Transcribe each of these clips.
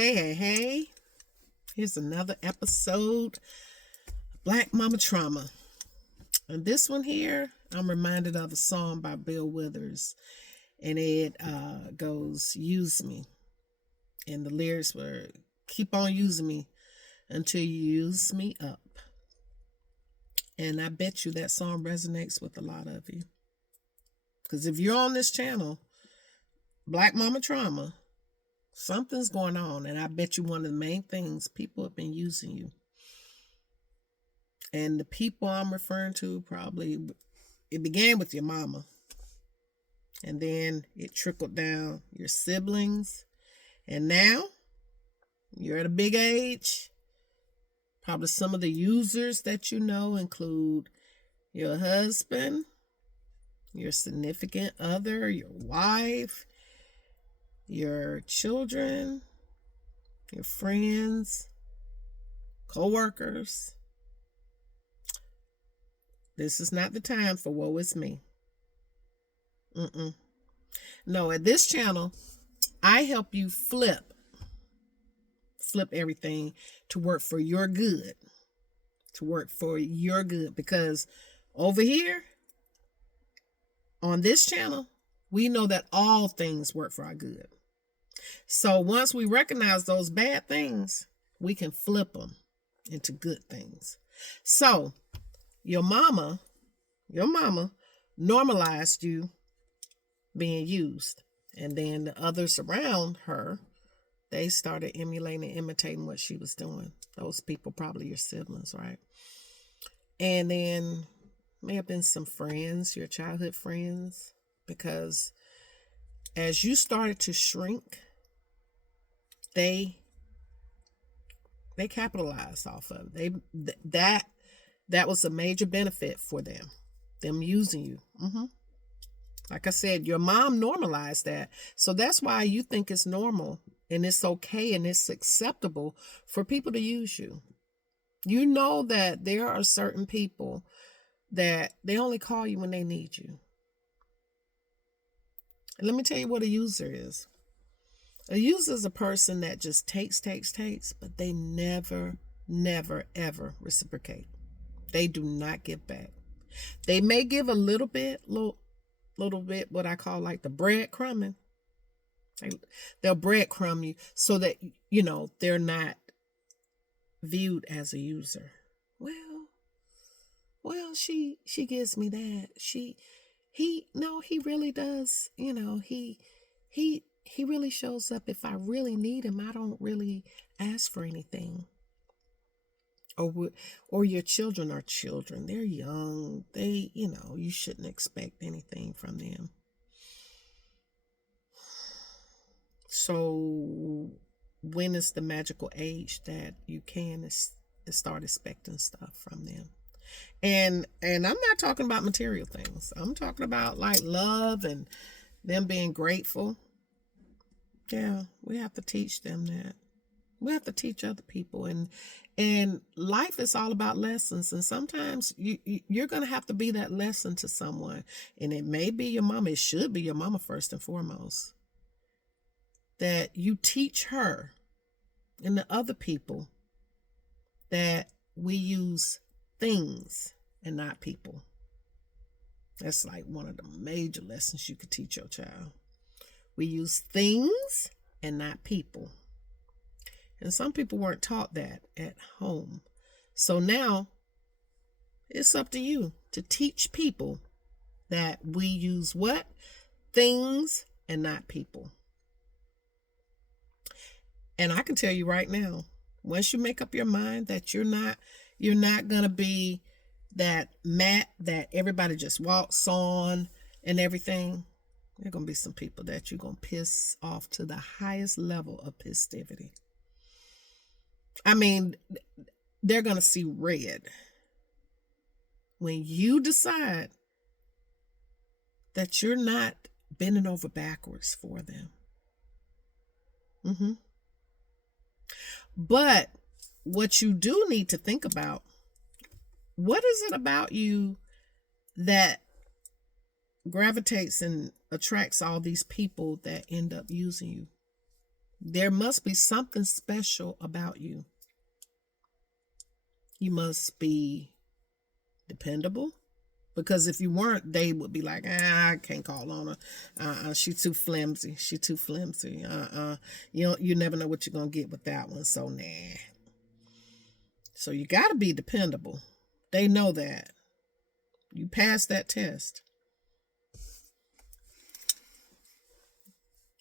Hey. Here's another episode of Black Mama Trauma. And this one here, I'm reminded of a song by Bill Withers. And it goes, use me. And the lyrics were, keep on using me until you use me up. And I bet you that song resonates with a lot of you. Because if you're on this channel, Black Mama Trauma, something's going on, and I bet you one of the main things, people have been using you. And the people I'm referring to, probably, it began with your mama. And then it trickled down your siblings. And now, you're at a big age. Probably some of the users that you know include your husband, your significant other, your wife, your children, your friends, co-workers. This is not the time for woe is me. No, at this channel, I help you flip everything to work for your good. Because over here, on this channel, we know that all things work for our good. So once we recognize those bad things, we can flip them into good things. So your mama normalized you being used. And then the others around her, they started emulating and imitating what she was doing. Those people, probably your siblings, right? And then may have been some friends, your childhood friends, because as you started to shrink, they capitalized off of it. That was a major benefit for them using you. Like I said, your mom normalized that. So that's why you think it's normal and it's okay and it's acceptable for people to use you. You know that there are certain people that they only call you when they need you. And let me tell you what a user is. A user is a person that just takes, but they never, ever reciprocate. They do not give back. They may give a little bit, what I call like the breadcrumbing. They'll breadcrumb you so that, they're not viewed as a user. Well, she gives me that. He really does. He really shows up if I really need him. I don't really ask for anything. Or your children are children. They're young. They, you shouldn't expect anything from them. So when is the magical age that you can start expecting stuff from them? And I'm not talking about material things. I'm talking about like love and them being grateful. Yeah, we have to teach them that. We have to teach other people, and life is all about lessons. And sometimes you're going to have to be that lesson to someone. And it may be your mama. It should be your mama first and foremost. That you teach her and the other people that we use things and not people. That's like one of the major lessons you could teach your child. We use things and not people. And some people weren't taught that at home. So now it's up to you to teach people that we use what? Things and not people. And I can tell you right now, once you make up your mind that you're not going to be that mat that everybody just walks on and everything, there are going to be some people that you're going to piss off to the highest level of pissivity. I mean, they're going to see red when you decide that you're not bending over backwards for them. But what you do need to think about, what is it about you that gravitates and attracts all these people that end up using you? There must be something special about you. You must be dependable. Because if you weren't, they would be like, I can't call on her. She too flimsy. She too flimsy. You never know what you're gonna get with that one. So nah. So you gotta be dependable. They know that. You pass that test.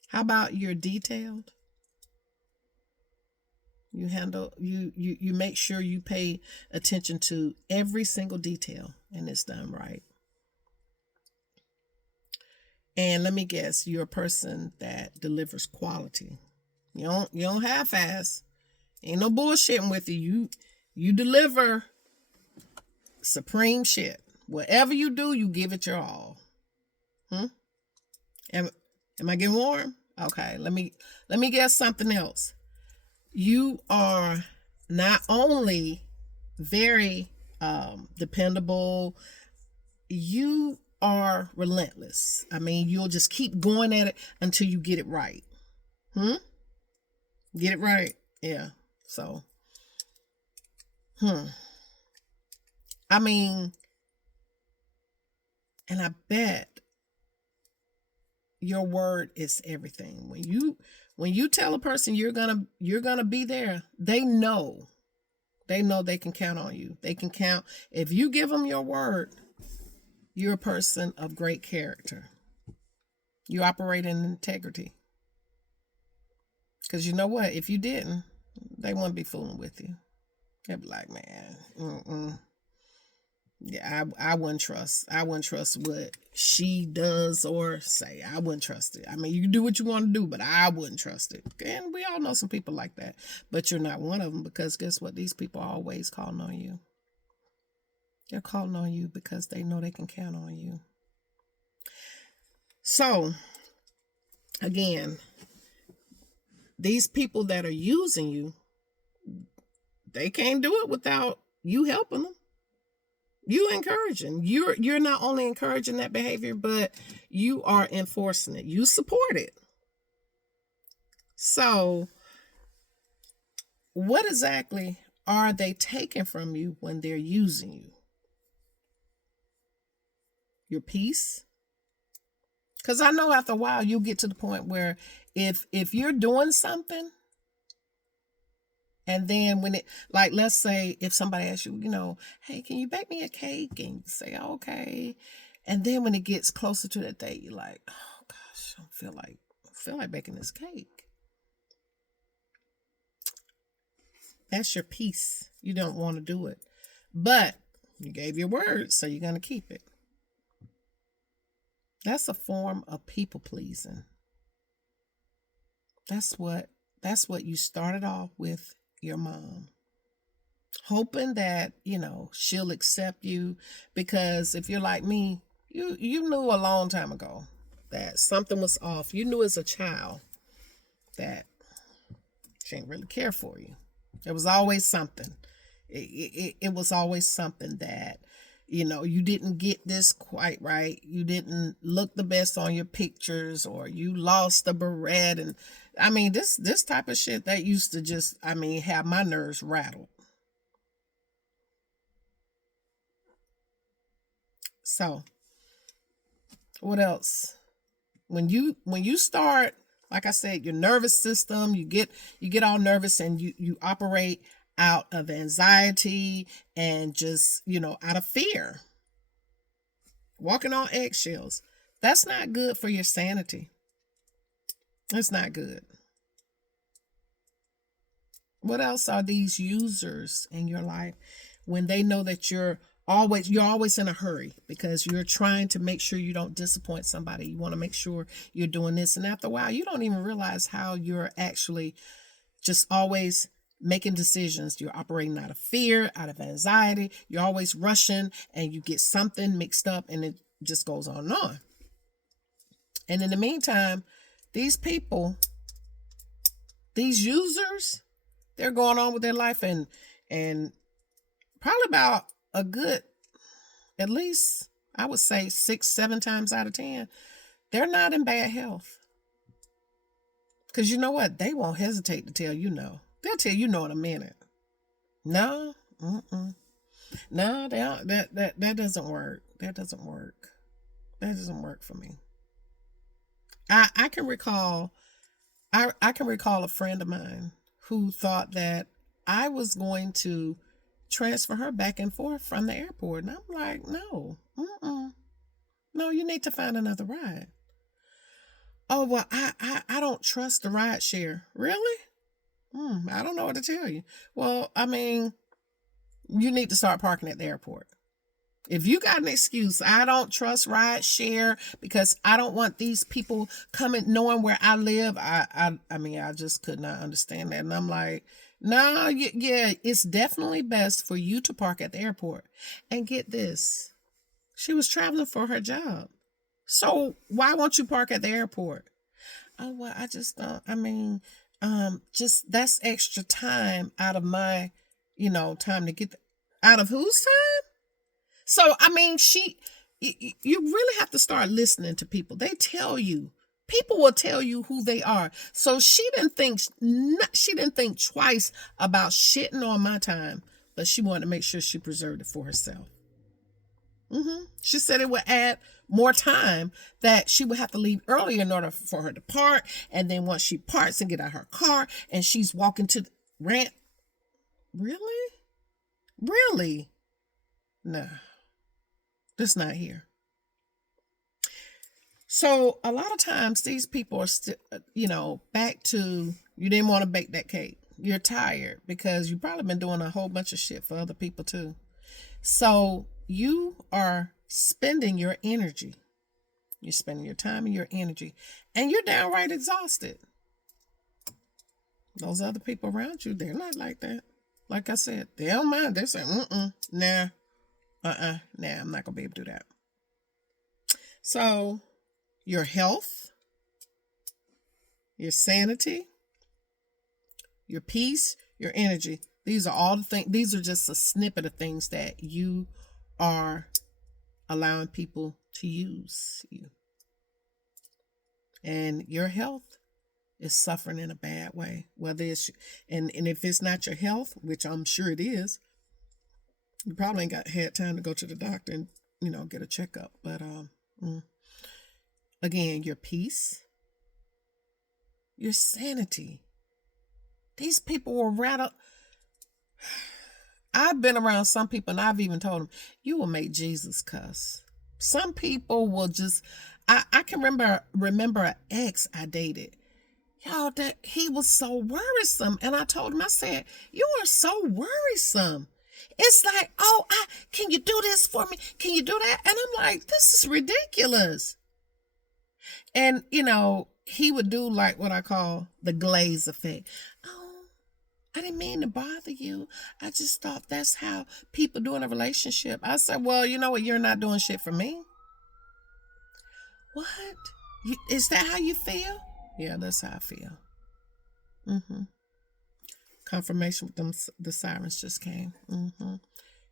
How about you're detailed? You make sure you pay attention to every single detail and it's done right. And let me guess, you're a person that delivers quality. You don't half-ass. Ain't no bullshitting with you. You deliver supreme shit. Whatever you do, you give it your all. Am I getting warm? Okay, let me guess something else. You are not only very dependable, you are relentless. I mean, you'll just keep going at it until you get it right. Get it right? Yeah. So, I mean, and I bet your word is everything. When you tell a person you're gonna be there, they know they can count on you. They can count. If you give them your word, you're a person of great character. You operate in integrity. Because you know what? If you didn't, they wouldn't be fooling with you. They'd be like, man, yeah, I wouldn't trust. I wouldn't trust what she does or say. I wouldn't trust it. I mean, you can do what you want to do, but I wouldn't trust it. And we all know some people like that. But you're not one of them, because guess what? These people are always calling on you. They're calling on you because they know they can count on you. So, again, these people that are using you, they can't do it without you helping them. You encouraging. You're not only encouraging that behavior, but you are enforcing it. You support it. So, what exactly are they taking from you when they're using you? Your peace? Because I know after a while you'll get to the point where if you're doing something, and then when it, like, let's say if somebody asks you, hey, can you bake me a cake? And you say, okay. And then when it gets closer to that day, you're like, oh gosh, I feel like baking this cake. That's your peace. You don't want to do it. But you gave your word, so you're going to keep it. That's a form of people pleasing. That's what you started off with your mom. Hoping that, she'll accept you, because if you're like me, you knew a long time ago that something was off. You knew as a child that she didn't really care for you. There was always something. It was always something that, you didn't get this quite right. You didn't look the best on your pictures, or you lost the beret. And I mean, this type of shit that used to just, have my nerves rattled. So, what else? When you start, like I said, your nervous system, you get all nervous, and you operate out of anxiety and just, out of fear. Walking on eggshells. That's not good for your sanity. That's not good. What else are these users in your life when they know that you're always in a hurry because you're trying to make sure you don't disappoint somebody. You want to make sure you're doing this. And after a while, you don't even realize how you're actually just always making decisions. You're operating out of fear, out of anxiety. You're always rushing, and you get something mixed up, and it just goes on and on. And in the meantime, these people, these users, they're going on with their life, and probably about a good, at least I would say 6-7 times out of 10, they're not in bad health. Because you know what? They won't hesitate to tell you no. They'll tell you no in a minute. No, no, that doesn't work. That doesn't work. That doesn't work for me. I can recall I can recall a friend of mine who thought that I was going to transfer her back and forth from the airport. And I'm like, no, no, you need to find another ride. Oh, well, I don't trust the ride share. Really? I don't know what to tell you. Well, I mean, you need to start parking at the airport. If you got an excuse, I don't trust ride share because I don't want these people coming knowing where I live. I mean, I just could not understand that. And I'm like, no, yeah, it's definitely best for you to park at the airport. And get this, she was traveling for her job. So why won't you park at the airport? Oh, well, I just don't, I mean, just that's extra time out of my, time to get, out of whose time? So, I mean, you really have to start listening to people. They tell you, people will tell you who they are. So she didn't think twice about shitting on my time, but she wanted to make sure she preserved it for herself. She said it would add more time, that she would have to leave early in order for her to park. And then once she parks and get out her car and she's walking to the ramp. Really? Really? No. That's not here. So a lot of times these people are still, back to, you didn't want to bake that cake. You're tired because you've probably been doing a whole bunch of shit for other people too. So you are spending your energy. You're spending your time and your energy, and you're downright exhausted. Those other people around you, they're not like that. Like I said, they don't mind. They're saying, nah, I'm not going to be able to do that. So your health, your sanity, your peace, your energy, these are all the things, these are just a snippet of things that you are allowing people to use you. And your health is suffering in a bad way. Whether it's, and if it's not your health, which I'm sure it is, you probably ain't had time to go to the doctor and, get a checkup. But again, your peace, your sanity. These people will rattle. I've been around some people and I've even told them, you will make Jesus cuss. Some people will just, I can remember an ex I dated. Y'all, that he was so worrisome. And I told him, I said, you are so worrisome. It's like, oh, can you do this for me? Can you do that? And I'm like, this is ridiculous. And, he would do like what I call the glaze effect. Oh, I didn't mean to bother you. I just thought that's how people do in a relationship. I said, well, you know what? You're not doing shit for me. What? Is that how you feel? Yeah, that's how I feel. Confirmation with them, the sirens just came.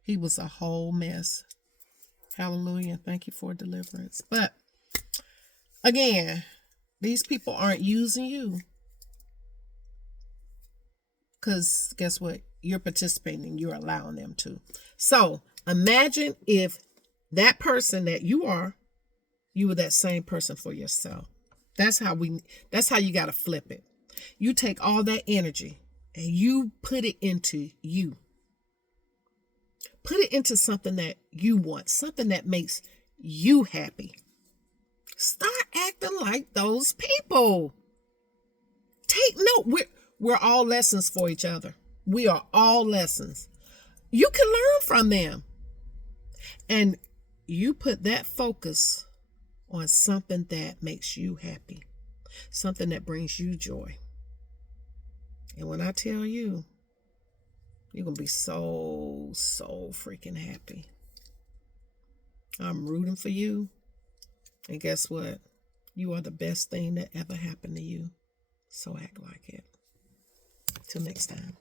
He was a whole mess. Hallelujah. Thank you for deliverance. But again, these people aren't using you. Because guess what? You're participating. You're allowing them to. So imagine if that person that you were that same person for yourself. That's how you got to flip it. You take all that energy and you put it into you. Put it into something that you want, something that makes you happy. Start acting like those people. Take note. We're all lessons for each other. We are all lessons. You can learn from them. And you put that focus on something that makes you happy, something that brings you joy. And when I tell you, you're going to be so freaking happy. I'm rooting for you. And guess what? You are the best thing that ever happened to you. So act like it. Till next time.